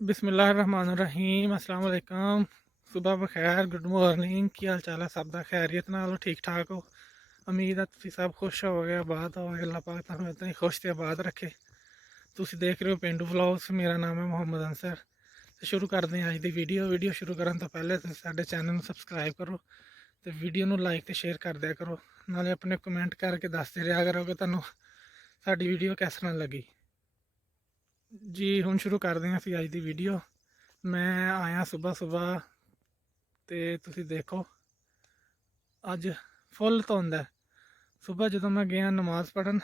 बिस्मिल्लाहिर्रहमानिर्रहीम अस्सलाम वालेकुम। सुबह बखैर, गुड मॉर्निंग। की हाल चाल है सब दा? खैरियत नाल ठीक ठाक हो? उम्मीद है तुसीं सब खुश होवोगे, आबाद होवोगे। अल्लाह पाक तुहानूं इदां ही खुश ते आबाद रखे। तुसीं देख रहे हो पेंडू व्लॉग्स। मेरा नाम है मोहम्मद अंसर। तो शुरू करते हैं अज की वीडियो शुरू करन तो पहले तुसीं साडे चैनल नूं सबसक्राइब करो तो वीडियो नूं लाइक तो शेयर कर दिया करो। नाले अपने कमेंट करके दसते रहा करो कि तुहानूं साडी वीडियो किस तरह लगी। जी हुण शुरू करते हैं असीं अज की वीडियो। मैं आया सुबह सुबह तो तुसीं देखो अज फुल धुंद है। सुबह जो मैं गया नमाज़ पढ़न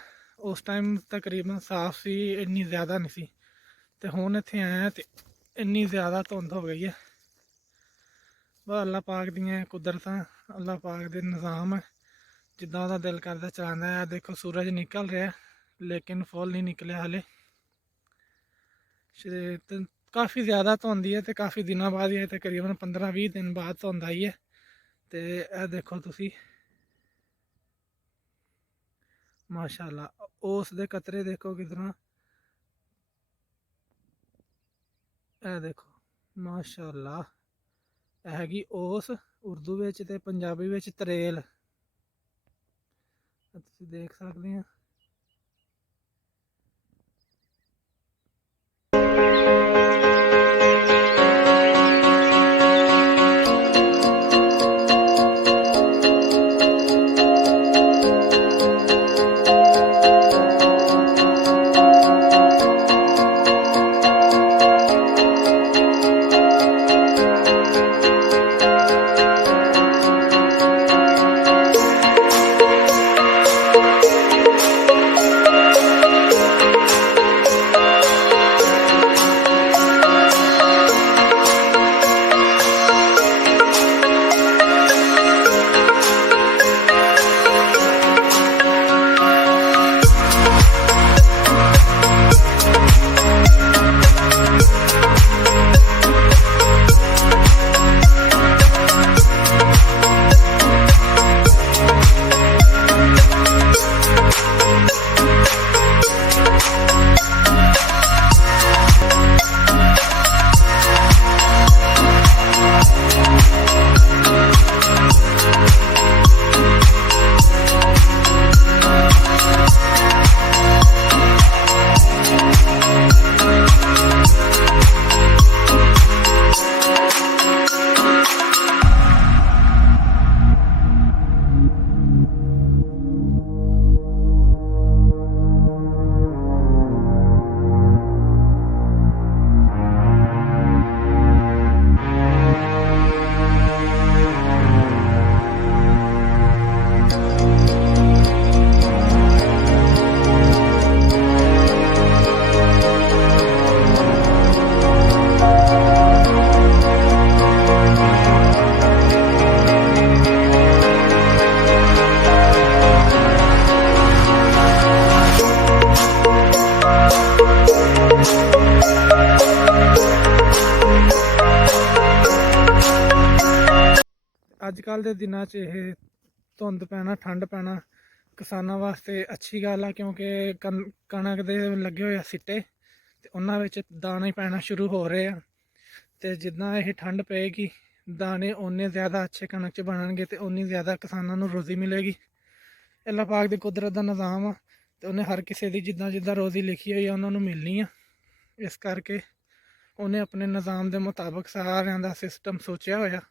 उस टाइम तकरीबन साफ सी, इन्नी ज़्यादा नहीं सी। तो हुण इत्थे आया तो इन्नी ज़्यादा धुंद हो गई है। बस अल्लाह पाक दियां कुदरतां, अल्लाह पाक दे निज़ाम है, जिद्दां ओहदा दिल करदा चलांदा है। देखो सूरज निकल रहा है लेकिन फुल नहीं निकलिया हाले। काफ़ी ज़्यादा धुंद है तो काफ़ी दिनों बाद ही तकरीबन 15-20 दिन बाद धुंद आई है। तो यह देखो तुसी माशाअल्लाह ओस दे कतरे देखो कितना, यह देखो माशाअल्लाह। यह हैगी ओस, उर्दू विच ते पंजाबी विच तरेल। तुसी देख सकते हैं। अजकल के दिनों यह धुंद पैना, ठंड पैना किसानों वास्ते अच्छी गल है, क्योंकि कणक के लगे हुए सिट्टे तो उन्होंने दाने पैना शुरू हो रहे हैं। तो जिदा यह ठंड पेगी दाने उन्ने ज़्यादा अच्छे कणक च बननगे तो उन्नी ज़्यादा किसानों रोज़ी मिलेगी। अल्लाह पाक की कुदरत का निज़ाम आ तो उन्हें हर किसी की जिदा जिदा रोज़ी लिखी हुई है उन्होंने मिलनी है। इस करके उन्हें अपने निज़ाम के मुताबिक सारिਆਂ का सिस्टम सोचा होया।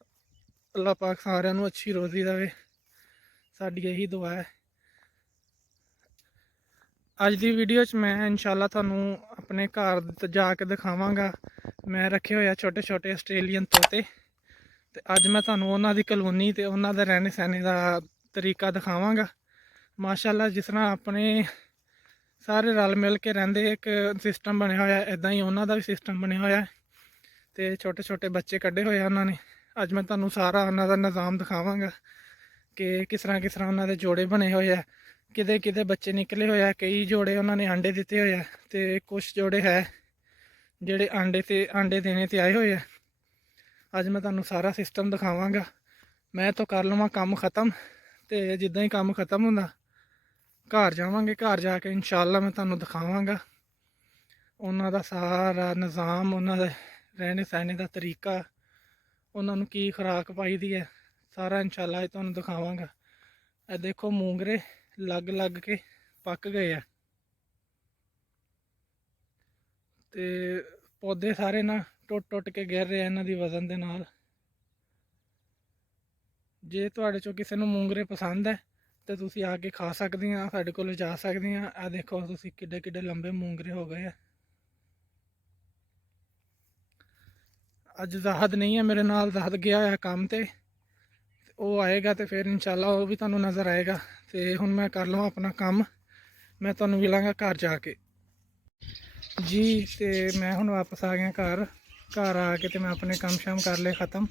अल्लाह पाक सारिਆਂ ਨੂੰ अच्छी रोज़ी देवे, साडी यही दुआ है। अज की वीडियो मैं इंशाल्लाह थानू अपने घर जाके दिखावांगा। मैं रखे हुए छोटे छोटे आस्ट्रेलियन तोते। तो अज मैं थानू उन्हों की कलोनी तो उन्होंने रहने सहने का तरीका दिखावांगा। माशाल्लाह जिस तरह अपने सारे रल मिल के रेंदे एक सिस्टम बनया होया, इदां ही उन्हों का भी सिस्टम बनया होया है। तो छोटे छोटे बच्चे कड्ढे हुए उन्होंने। अज मैं तुहानू सारा उन्हों का निज़ाम दिखावांगा कि किस तरह उन्होंने जोड़े बने हुए है, किते किते बच्चे निकले हुए है, कई जोड़े उन्होंने आंडे दिते हुए है, तो कुछ जोड़े है जोड़े आंडे देने ते आए हुए है। अज मैं तुहानू सारा सिस्टम दिखावांगा। मैं तो कर लवां काम ख़त्म, तो जिद्दां ही काम ख़त्म होंदा घर जावांगे। घर जाके इंशाअल्लाह मैं तुहानू दिखावांगा उन्हों का सारा निज़ाम, उन्होंने ਰਹਿਣੇ ਸਹਿਣੇ ਦਾ ਤਰੀਕਾ, ਉਹਨਾਂ ਨੂੰ ਕੀ ਖੁਰਾਕ ਪਾਈ ਦੀ ਹੈ, ਸਾਰਾ ਇਨਸ਼ਾਅੱਲਾ ਇਹ ਤੁਹਾਨੂੰ ਦਿਖਾਵਾਂਗਾ। ਇਹ ਦੇਖੋ ਮੂੰਗਰੇ ਲੱਗ ਲੱਗ ਕੇ ਪੱਕ ਗਏ ਆ ਤੇ ਪੌਦੇ ਸਾਰੇ ਨਾ ਟੁੱਟ ਟੁੱਟ ਕੇ ਗਿਰ ਰਹੇ ਆ ਇਹਨਾਂ ਦੀ ਵਜ਼ਨ ਦੇ ਨਾਲ। ਜੇ ਤੁਹਾਡੇ ਚੋਂ ਕਿਸੇ ਨੂੰ ਮੂੰਗਰੇ ਪਸੰਦ ਹੈ ਤੇ ਤੁਸੀਂ ਆ ਕੇ ਖਾ ਸਕਦੇ ਆ, ਸਾਡੇ ਕੋਲ ਜਾ ਸਕਦੇ ਆ। ਇਹ ਦੇਖੋ ਤੁਸੀਂ ਕਿੱਡੇ ਕਿੱਡੇ ਲੰਬੇ ਮੂੰਗਰੇ ਹੋ ਗਏ ਆ। ਅੱਜ ਜ਼ਾਹਦ ਨਹੀਂ ਹੈ ਮੇਰੇ ਨਾਲ, ਜ਼ਾਹਦ ਗਿਆ ਹੋਇਆ ਕੰਮ ਤੇ, ਉਹ ਆਏਗਾ ਤੇ ਫਿਰ ਇਨਸ਼ਾਅੱਲਾ ਉਹ ਵੀ ਤੁਹਾਨੂੰ ਨਜ਼ਰ ਆਏਗਾ। ਤੇ ਹੁਣ ਮੈਂ ਕਰ ਲਵਾਂ ਆਪਣਾ ਕੰਮ, ਮੈਂ ਤੁਹਾਨੂੰ ਮਿਲਾਂਗਾ ਘਰ ਜਾ ਕੇ ਜੀ। ਤੇ ਮੈਂ ਹੁਣ ਵਾਪਸ ਆ ਗਿਆ ਘਰ ਆ ਕੇ ਤੇ ਮੈਂ ਆਪਣੇ ਕੰਮ ਸ਼ਾਮ ਕਰ ਲਏ ख़त्म।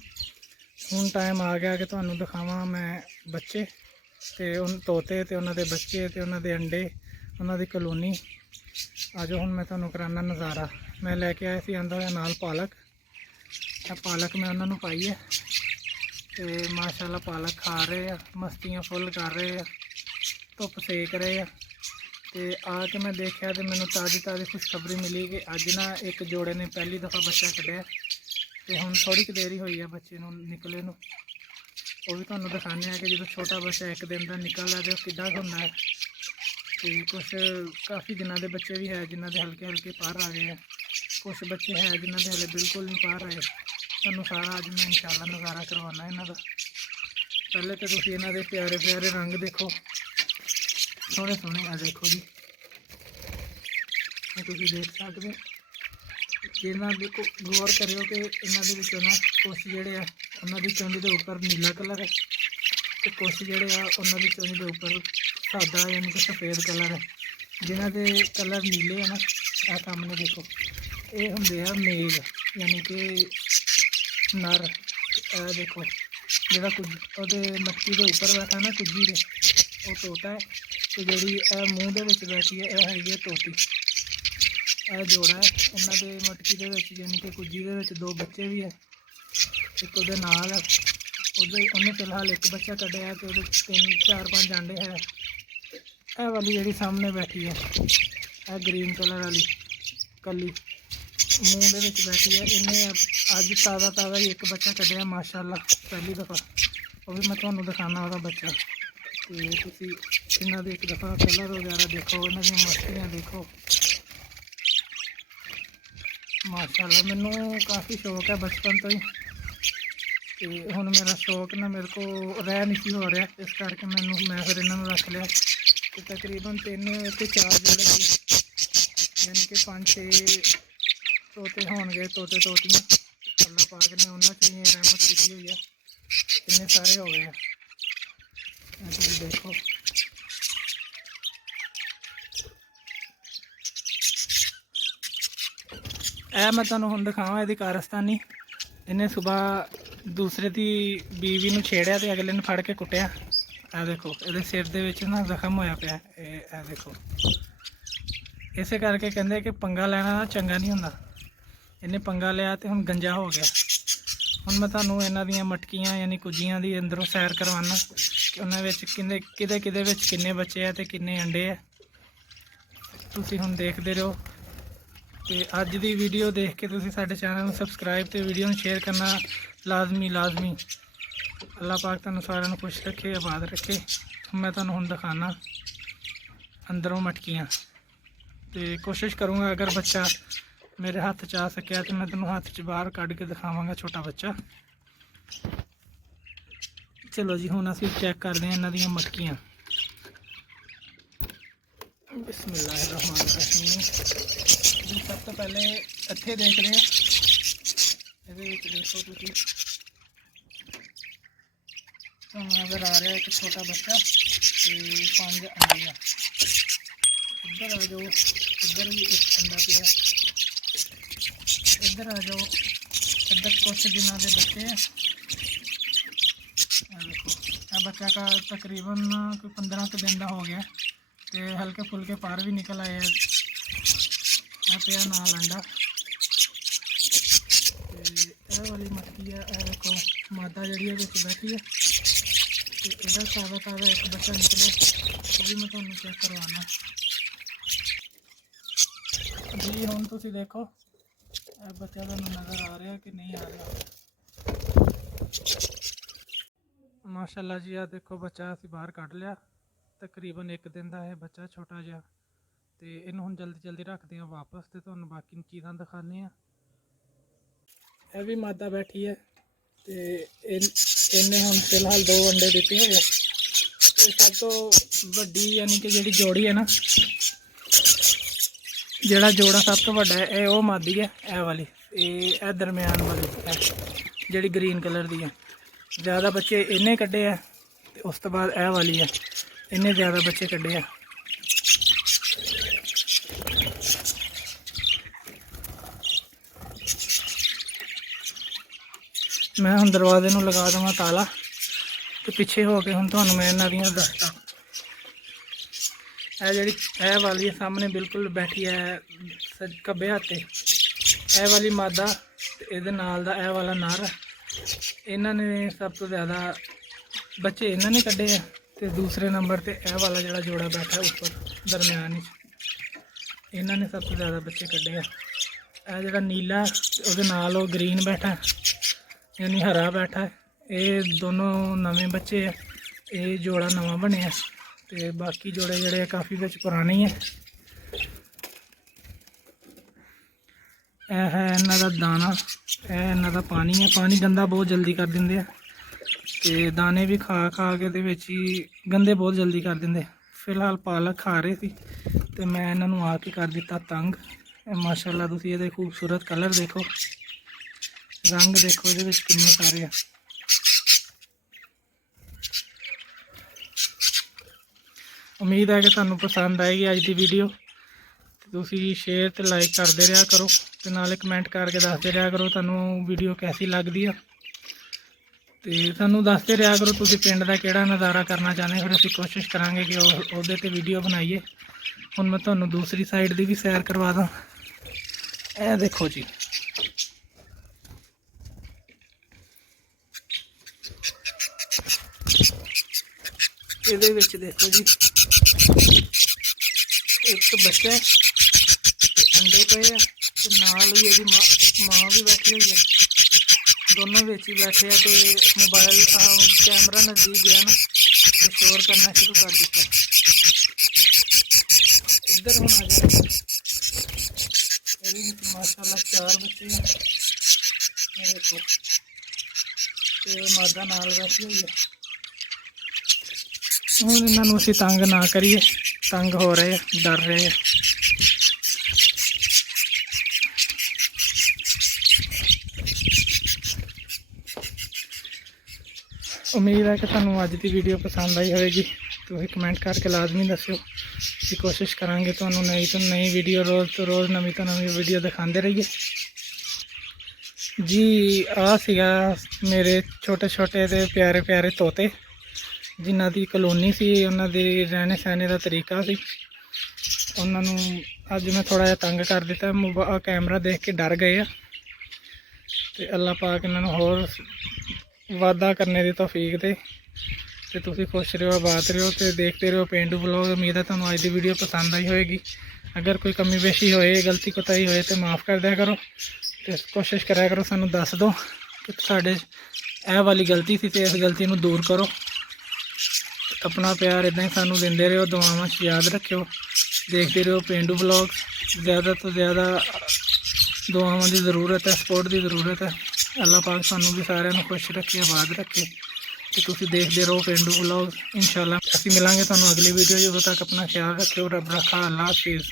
ਹੁਣ ਟਾਈਮ ਆ ਗਿਆ ਕਿ ਤੁਹਾਨੂੰ ਦਿਖਾਵਾਂ ਮੈਂ ਬੱਚੇ ਤੇ ਤੋਤੇ ਤੇ ਉਹਨਾਂ ਦੇ ਬੱਚੇ ਤੇ ਉਹਨਾਂ ਦੇ ਅੰਡੇ, ਉਹਨਾਂ ਦੀ ਕਲੋਨੀ। ਆ ਜਾਓ ਹੁਣ ਮੈਂ ਤੁਹਾਨੂੰ ਕਰਾਨਾ ਨਜ਼ਾਰਾ। ਮੈਂ ਲੈ ਕੇ ਆਇਆ ਸੀ ਆਂਦਾ ਹੋਇਆ ਨਾਲ ਪਾਲਕ। ਇਹ ਪਾਲਕ ਮੈਂ ਉਹਨਾਂ ਨੂੰ ਪਾਈ ਹੈ ਤੇ ਮਾਸ਼ਾਅੱਲਾ ਪਾਲਕ ਖਾ ਰਹੇ ਆ, ਮਸਤੀਆਂ ਫੁੱਲ ਕਰ ਰਹੇ ਆ, ਧੁੱਪ ਸੇਕ ਰਹੇ ਆ। ਤੇ ਆ ਕੇ ਮੈਂ ਦੇਖਿਆ ਤੇ ਮੈਨੂੰ ਤਾਜ਼ੀ ਖੁਸ਼ਖਬਰੀ ਮਿਲੀ ਕਿ ਅੱਜ ਨਾ ਇੱਕ ਜੋੜੇ ਨੇ ਪਹਿਲੀ ਦਫਾ ਬੱਚਾ ਕੱਢਿਆ ਤੇ ਹੁਣ ਥੋੜੀ ਕੁ ਦੇਰ ਹੀ ਹੋਈ ਹੈ ਬੱਚੇ ਨੂੰ ਨਿਕਲੇ ਨੂੰ। ਉਹ ਵੀ ਤੁਹਾਨੂੰ ਦਿਖਾਉਂਦੇ ਆ ਕਿ ਜਦੋਂ ਛੋਟਾ ਬੱਚਾ ਇੱਕ ਦਿਨ ਦਾ ਨਿਕਲਦਾ ਤੇ ਉਹ ਕਿੱਦਾਂ ਹੁੰਦਾ ਹੈ। ਤੇ ਕੁਛ ਕਾਫੀ ਦਿਨਾਂ ਦੇ ਬੱਚੇ ਵੀ ਹੈ ਜਿਨ੍ਹਾਂ ਦੇ ਹਲਕੇ ਹਲਕੇ ਪਾਰ ਆ ਗਏ ਆ, ਕੁਛ ਬੱਚੇ ਹੈ ਜਿਨ੍ਹਾਂ ਦੇ ਹਲੇ ਬਿਲਕੁਲ ਨਹੀਂ ਪਾਰ ਆਏ। ਤੁਹਾਨੂੰ ਸਾਰਾ ਅੱਜ ਮੈਂ ਇਨਸ਼ਾਅੱਲਾ ਨਜ਼ਾਰਾ ਕਰਵਾਉਣਾ ਇਹਨਾਂ ਦਾ। ਪਹਿਲੇ ਤਾਂ ਤੁਸੀਂ ਇਹਨਾਂ ਦੇ ਪਿਆਰੇ ਪਿਆਰੇ ਰੰਗ ਦੇਖੋ, ਸੋਹਣੇ ਸੋਹਣੇ। ਆ ਦੇਖੋ ਜੀ, ਇਹ ਤੁਸੀਂ ਦੇਖ ਸਕਦੇ ਇਹਨਾਂ ਦੇ ਗੌਰ ਕਰਿਓ ਕਿ ਇਹਨਾਂ ਦੇ ਵਿੱਚੋਂ ਨਾ ਕੁਛ ਜਿਹੜੇ ਆ ਉਹਨਾਂ ਦੀ ਚੋਂਦੀ ਦੇ ਉੱਪਰ ਨੀਲਾ ਕਲਰ ਹੈ ਤੇ ਕੁਛ ਜਿਹੜੇ ਆ ਉਹਨਾਂ ਦੀ ਚੋਂਦੀ ਦੇ ਉੱਪਰ ਸਾਦਾ ਯਾਨੀ ਕਿ ਸਫੇਦ ਕਲਰ ਹੈ। ਜਿਨ੍ਹਾਂ ਦੇ ਕਲਰ ਨੀਲੇ ਆ ਨਾ, ਇਹ ਸਾਹਮਣੇ ਦੇਖੋ, ਇਹ ਹੁੰਦੇ ਆ ਮੇਲ ਯਾਨੀ ਕਿ ਨਰ। ਇਹ ਦੇਖੋ ਜਿਹੜਾ ਕੁਝ ਉਹਦੇ ਮੱਕੀ ਦੇ ਉੱਪਰ ਬੈਠਾ ਨਾ ਕੁੱਜੀ ਦੇ, ਉਹ ਤੋਤਾ ਹੈ। ਤੇ ਜਿਹੜੀ ਇਹ ਮੂੰਹ ਦੇ ਵਿੱਚ ਬੈਠੀ ਹੈ ਇਹ ਹੈਗੀ ਹੈ ਤੋਤੀ। ਇਹ ਜੋੜਾ ਹੈ, ਇਹਨਾਂ ਦੇ ਮਟਕੀ ਦੇ ਵਿੱਚ ਯਾਨੀ ਕਿ ਕੁੱਜੀ ਦੇ ਵਿੱਚ ਦੋ ਬੱਚੇ ਵੀ ਹੈ, ਇੱਕ ਉਹਦੇ ਨਾਲ ਹੈ। ਉਹਨੇ ਫਿਲਹਾਲ ਇੱਕ ਬੱਚਾ ਕੱਢਿਆ ਤੇ ਉਹਦੇ 3 4 5 ਆਂਡੇ ਹੈ। ਇਹ ਵਾਲੀ ਜਿਹੜੀ ਸਾਹਮਣੇ ਬੈਠੀ ਹੈ, ਇਹ ਗ੍ਰੀਨ ਕਲਰ ਵਾਲੀ ਕੱਲੀ ਮੂੰਹ ਦੇ ਵਿੱਚ ਬੈਠੀ ਹੈ, ਇਹਨੇ ਅੱਜ ਤਾਜ਼ਾ ਹੀ ਇੱਕ ਬੱਚਾ ਕੱਢਿਆ ਮਾਸ਼ਾਅੱਲਾ ਪਹਿਲੀ ਦਫਾ। ਉਹ ਵੀ ਮੈਂ ਤੁਹਾਨੂੰ ਦਿਖਾਉਣਾ ਉਹਦਾ ਬੱਚਾ। ਤੇ ਤੁਸੀਂ ਇਹਨਾਂ ਦੇ ਇੱਕ ਦਫਾ ਕਲਰ ਵਗੈਰਾ ਦੇਖੋ, ਇਹਨਾਂ ਦੀਆਂ ਮਸਤੀਆਂ ਦੇਖੋ ਮਾਸ਼ਾਅੱਲਾ। ਮੈਨੂੰ ਕਾफ़ी ਸ਼ੌਕ ਹੈ ਬਚਪਨ ਤੋਂ ਹੀ, ਤੇ ਹੁਣ ਮੇਰਾ ਸ਼ੌਕ ਨਾ ਮੇਰੇ ਕੋ ਰਹਿ ਨਹੀਂ ਸੀ ਹੋ ਰਿਹਾ, ਇਸ ਕਰਕੇ ਮੈਂ ਫਿਰ ਇਹਨਾਂ ਨੂੰ ਰੱਖ ਲਿਆ। ਤੇ ਤਕਰੀਬਨ 3 ਤੇ 4 ਜੋੜੇ ਯਾਨੀ ਕਿ 5 6 ਤੋਤੇ ਹੋਣਗੇ, ਤੋਤੇ ਤੋਤੀਆਂ। ਅੱਲਾਹ ਪਾਕ ਨੇ ਉਹਨਾਂ 'ਚ ਹੀ ਰਹਿਮਤ ਕੀਤੀ ਹੋਈ ਹੈ, ਇੰਨੇ ਸਾਰੇ ਹੋ ਗਏ ਆ। ਤੁਸੀਂ ਦੇਖੋ ਇਹ ਮੈਂ ਤੁਹਾਨੂੰ ਹੁਣ ਦਿਖਾਵਾਂ ਇਹਦੀ ਕਾਰਸਤਾਨੀ। ਇਹਨੇ ਸਵੇਰ ਦੂਸਰੇ ਦੀ ਬੀਵੀ ਨੂੰ ਛੇੜਿਆ ਤੇ ਅਗਲੇ ਨੂੰ ਫੜ ਕੇ ਕੁੱਟਿਆ। ਇਹ ਦੇਖੋ ਇਹਦੇ ਸਿਰ ਦੇ ਵਿੱਚ ਨਾ ਜ਼ਖਮ ਹੋਇਆ ਪਿਆ। ਇਹ ਦੇਖੋ, ਇਸੇ ਕਰਕੇ ਕਹਿੰਦੇ ਕਿ ਪੰਗਾ ਲੈਣਾ ਚੰਗਾ ਨਹੀਂ ਹੁੰਦਾ। ਇਹਨੇ ਪੰਗਾ ਲਿਆ ਤੇ ਹੁਣ ਗੰਜਾ ਹੋ ਗਿਆ। ਹੁਣ ਮੈਂ ਤੁਹਾਨੂੰ ਇਹਨਾਂ ਦੀਆਂ ਮਟਕੀਆਂ ਯਾਨੀ ਕੁੱਜੀਆਂ ਦੀ ਅੰਦਰੋਂ ਸੈਰ ਕਰਵਾਉਣਾ ਕਿ ਉਹਨਾਂ ਵਿੱਚ ਕਿਹਦੇ ਵਿੱਚ ਕਿੰਨੇ ਬੱਚੇ ਆ ਤੇ ਕਿੰਨੇ ਅੰਡੇ ਆ। ਤੁਸੀਂ ਹੁਣ ਦੇਖਦੇ ਰਹੋ ਤੇ ਅੱਜ ਦੀ ਵੀਡੀਓ ਦੇਖ ਕੇ ਤੁਸੀਂ ਸਾਡੇ ਚੈਨਲ ਨੂੰ ਸਬਸਕ੍ਰਾਈਬ ਤੇ ਵੀਡੀਓ ਨੂੰ ਸ਼ੇਅਰ ਕਰਨਾ ਲਾਜ਼ਮੀ। ਅੱਲਾਹ ਪਾਕ ਤੁਹਾਨੂੰ ਸਾਰਿਆਂ ਨੂੰ ਖੁਸ਼ ਰੱਖੇ, ਆਬਾਦ ਰੱਖੇ। ਮੈਂ ਤੁਹਾਨੂੰ ਹੁਣ ਦਿਖਾਣਾ ਅੰਦਰੋਂ ਮਟਕੀਆਂ ਤੇ ਕੋਸ਼ਿਸ਼ ਕਰੂੰਗਾ ਅਗਰ ਬੱਚਾ ਮੇਰੇ ਹੱਥ 'ਚ ਆ ਸਕਿਆ ਤੇ ਮੈਂ ਤੁਹਾਨੂੰ ਹੱਥ 'ਚ ਬਾਹਰ ਕੱਢ ਕੇ ਦਿਖਾਵਾਂਗਾ ਛੋਟਾ ਬੱਚਾ। ਚਲੋ ਜੀ ਹੁਣ ਅਸੀਂ ਚੈੱਕ ਕਰਦੇ ਹਾਂ ਇਹਨਾਂ ਦੀਆਂ ਮਟਕੀਆਂ। ਬਿਸਮਿल्लाहिर्रहमानिर्रहीम। ਸਭ ਤੋਂ ਪਹਿਲੇ ਇੱਥੇ ਦੇਖਦੇ ਹਾਂ, ਇਹਦੇ ਵਿੱਚ ਦੇਖੋ ਤੁਸੀਂ ਤੁਹਾਨੂੰ ਨਜ਼ਰ ਆ ਰਿਹਾ ਇੱਕ ਛੋਟਾ ਬੱਚਾ ਤੇ 5 ਅੰਡੇ ਆ। ਇੱਧਰ ਆ ਜਾਓ, ਇੱਧਰ ਵੀ ਇੱਕ ਅੰਡਾ ਪਿਆ। ਇੱਧਰ ਆ ਜਾਓ, ਇੱਧਰ कुछ दिनों के बच्चे हैं। देखो बच्चा का तकरीबन कोई 15 के दिन का हो गया तो हल्के फुल्के पार भी निकल आए हैं। पे नाल अंडा वाली मछली है। देखो मादा जी बैठी है तो इधर ताज़ा एक बच्चा निकले वो भी मैं तुम्हें चेक करवाना जी। हम तुम देखो ਇਹ ਬੱਚਾ ਤੁਹਾਨੂੰ ਨਜ਼ਰ ਆ ਰਿਹਾ ਕਿ ਨਹੀਂ ਆ ਰਿਹਾ? ਮਾਸ਼ਾਅੱਲਾ ਜੀ, ਆ ਦੇਖੋ ਬੱਚਾ ਅਸੀਂ ਬਾਹਰ ਕੱਢ ਲਿਆ। ਤਕਰੀਬਨ 1 ਦਿਨ ਦਾ ਇਹ ਬੱਚਾ ਛੋਟਾ ਜਿਹਾ, ਤੇ ਇਹਨੂੰ ਹੁਣ ਜਲਦੀ ਜਲਦੀ ਰੱਖਦੇ ਹਾਂ ਵਾਪਸ, ਤੇ ਤੁਹਾਨੂੰ ਬਾਕੀ ਚੀਜ਼ਾਂ ਦਿਖਾਉਂਦੇ ਹਾਂ। ਇਹ ਵੀ ਮਾਦਾ ਬੈਠੀ ਹੈ, ਤੇ ਇਹਨੇ ਹੁਣ ਫਿਲਹਾਲ 2 ਅੰਡੇ ਦਿੱਤੇ ਹੋਏ। ਤੇ ਸਭ ਤੋਂ ਵੱਡੀ ਯਾਨੀ ਕਿ ਜਿਹੜੀ ਜੋੜੀ ਹੈ ਨਾ, ਜਿਹੜਾ ਜੋੜਾ ਸਭ ਤੋਂ ਵੱਡਾ ਹੈ, ਇਹ ਉਹ ਮਾਦੀ ਹੈ। ਇਹ ਵਾਲੀ, ਇਹ ਦਰਮਿਆਨ ਵਾਲੀ ਜਿਹੜੀ ਗ੍ਰੀਨ ਕਲਰ ਦੀ ਹੈ। ज़्यादा बच्चे इन्हें कड्डे है, तो उस तो बाद यह वाली है, इन्हें ज़्यादा बच्चे कड्डे है। मैं हुण दरवाजे नूं लगा देवां ताला, तो पिछे हो के हुण तुहानूं मैं इन्हां दियां दसदा। यह जिहड़ी यह वाली है सामने बिल्कुल बैठी है खब्बे हत्थ ते, यह वाली मादा ते इहदे नाल दा यह वाला नर। इन्होंने सब तो ज़्यादा बच्चे इन्होंने कड्ढे है, तो दूसरे नंबर पर यह वाला जोड़ा जोड़ा बैठा ऊपर दरम्यान, इन्होंने सब तो ज़्यादा बच्चे कड्ढे है। यह जोड़ा नीला वो नाल वो ग्रीन बैठा यानी हरा बैठा है, ये दोनों नवे बच्चे है। ये जोड़ा नवा बनया, तो बाकी जोड़े जोड़े काफ़ी बिच पुराने है। यह है इन्हों का दाना, यह इन्हों का पानी है। पानी गंदा बहुत जल्दी कर देंगे, तो दाने भी खा खा के ही गंदे बहुत जल्दी कर देंगे। फिलहाल पालक खा रहे थे, तो मैं इन्हों आके कर दिता तंग। माशाअल्लाह तुसीं इहदे खूबसूरत कलर देखो, रंग देखो ये कितने सारे हैं। उम्मीद है कि तुहानूं पसंद आएगी अज की वीडियो। तुसीं शेयर तो लाइक करते रहा करो, तो नाले कमेंट करके दसते रहा करो तुहानूं वीडियो कैसी लगती है। तो सानूं दसते रहा करो तुसीं पिंड दा किहड़ा नज़ारा करना चाहते, फिर असीं कोशिश करांगे कि उहदे ते वीडियो बनाइए। हुण मैं तुहानूं दूसरी साइड दी भी सैर करवा दा। ए देखो जी, इहदे विच देखो जी, एक तो बच्चा है, अंडे पे है, तो नाल ही यदि माँ भी बैठी हुई है, दोनों बिच ही बैठे हैं। तो मोबाइल कैमरा नज़दीक गया ना, तो शोर करना शुरू कर दिता। इधर हम आ जाए, माशाल्लाह 4 बच्चे हैं, देखो, तो मादा नाल बैठी हुई है। हुण इन्हों असीं तंग ना करिए, तंग हो रहे, डर रहे। उम्मीद है कि तुहानूं अज की वीडियो पसंद आई होगी। तुसीं कमेंट करके लाजमी दस्सिओ, कि कोशिश करांगे तुहानूं नई तो नई वीडियो रोज़ तो रोज़ नवी तो नवी वीडियो दिखाते रहिए जी। आ सीगा मेरे छोटे छोटे ते प्यारे प्यारे तोते, जिन्हां दी कलोनी सी, उन्हां दे रहने सहने का तरीका सी। उन्होंने अज मैं थोड़ा जिहा तंग कर दिता, कैमरा देख के डर गए। तो अल्लाह पाक इन्होंने होर वादा करने की तौफीक दे, तो तुसीं खुश रहो, आबाद रहो, तो देखते रहो पेंडू ब्लॉग। उम्मीद है तुहानूं अज की वीडियो पसंद आई होएगी। अगर कोई कमी पेशी होए, गलती कोताही होए, तो माफ़ कर दिया करो। तो कोशिश करा करो, सानूं दस दो कि साडे यह वाली गलती सी, तो इस गलती नूं दूर करो। अपना प्यार इदां ही सानूं दिंदे रहो, दुआवां च याद रखियो, देखते रहो पेंडू ब्लॉग। ज़्यादा तो ज़्यादा दुआवां की ज़रूरत है, सपोर्ट की ज़रूरत है। अल्लाह पाक सानूं भी सारिਆਂ ਨੂੰ खुश रखे, आबाद रखे। तो तुसीं देखते रहो पेंडू ब्लॉग। इंशाअल्लाह असीं मिलांगे तुहानूं अगली वीडियो। उदों तक अपना ख्याल रखियो, रब रखा, अल्लाह हाफिज़।